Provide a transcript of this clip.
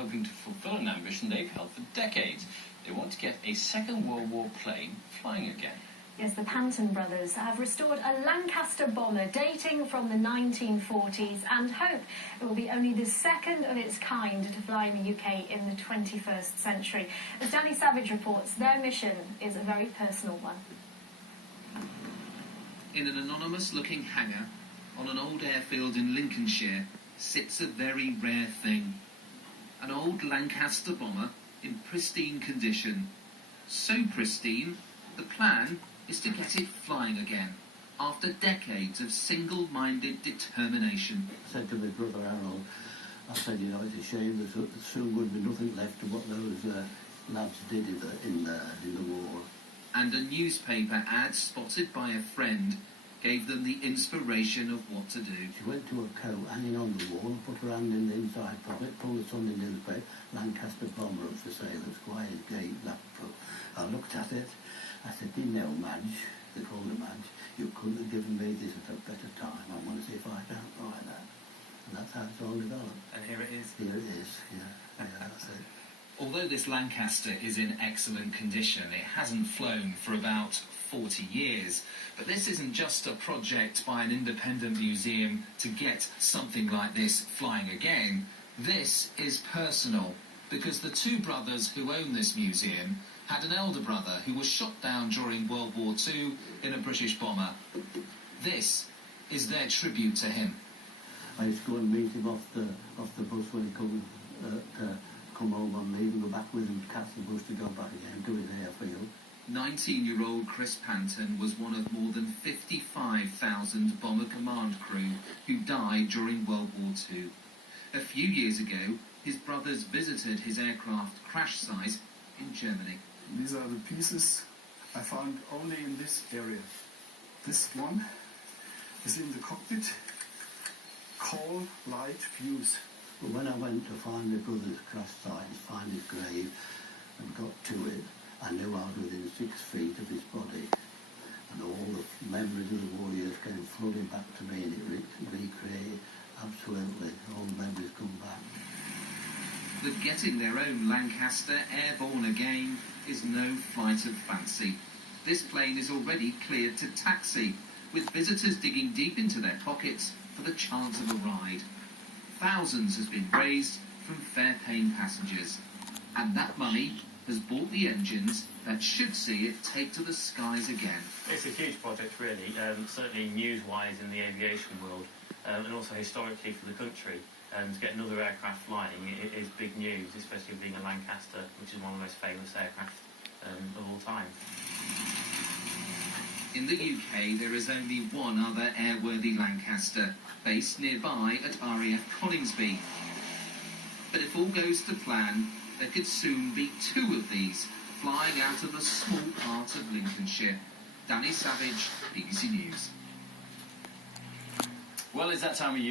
hoping to fulfill an ambition they've held for decades. They want to get a Second World War plane flying again. Yes, the Panton brothers have restored a Lancaster Bomber dating from the 1940s and hope it will be only the second of its kind to fly in the UK in the 21st century. As Danny Savage reports, their mission is a very personal one. In an anonymous-looking hangar on an old airfield in Lincolnshire sits a very rare thing. An old Lancaster Bomber in pristine condition. So pristine, the plan is to get it flying again, after decades of single-minded determination. I said to my brother Harold, I said, it's a shame there soon would be nothing left of what those lads did in the war. And a newspaper ad spotted by a friend gave them the inspiration of what to do. She went to a coat hanging on the wall, put her hand in the inside pocket, pulled the Sunday newspaper, Lancaster Bomber up for sale at Squire's Gate, Blackpool. I looked at it. I said, Madge, they called her Madge, you couldn't have given me this at a better time. I want to see if I can buy that. And that's how it's all developed. And here it is. Here it is, yeah, that's it. Although this Lancaster is in excellent condition, it hasn't flown for about 40 years. But this isn't just a project by an independent museum to get something like this flying again. This is personal, because the two brothers who own this museum had an elder brother who was shot down during World War II in a British bomber. This is their tribute to him. I used to go and meet him off the bus when he come home on leave and go back with him, catch the bus to go back again to his airfield. 19-year-old Chris Panton was one of more than 55,000 bomber command crew who died during World War II. A few years ago, his brothers visited his aircraft crash site in Germany. These are the pieces I found only in this area. This one is in the cockpit, coal light fuse. But when I went to find my brother's crash site and find his grave and got to it, I knew I was within 6 feet of his body. And all the memories of the war years came flooding back to me, and it recreated absolutely, all the memories come back. But getting their own Lancaster airborne again is no flight of fancy. This plane is already cleared to taxi, with visitors digging deep into their pockets for the chance of a ride. Thousands has been raised from fare-paying passengers, and that money has bought the engines that should see it take to the skies again. It's a huge project, really, certainly news-wise in the aviation world, and also historically for the country. To get another aircraft flying is big news, especially being a Lancaster, which is one of the most famous aircraft of all time. In the UK, there is only one other airworthy Lancaster, based nearby at RAF Coningsby. But if all goes to plan, there could soon be two of these flying out of a small part of Lincolnshire. Danny Savage, BBC News. Well, it's that time of year.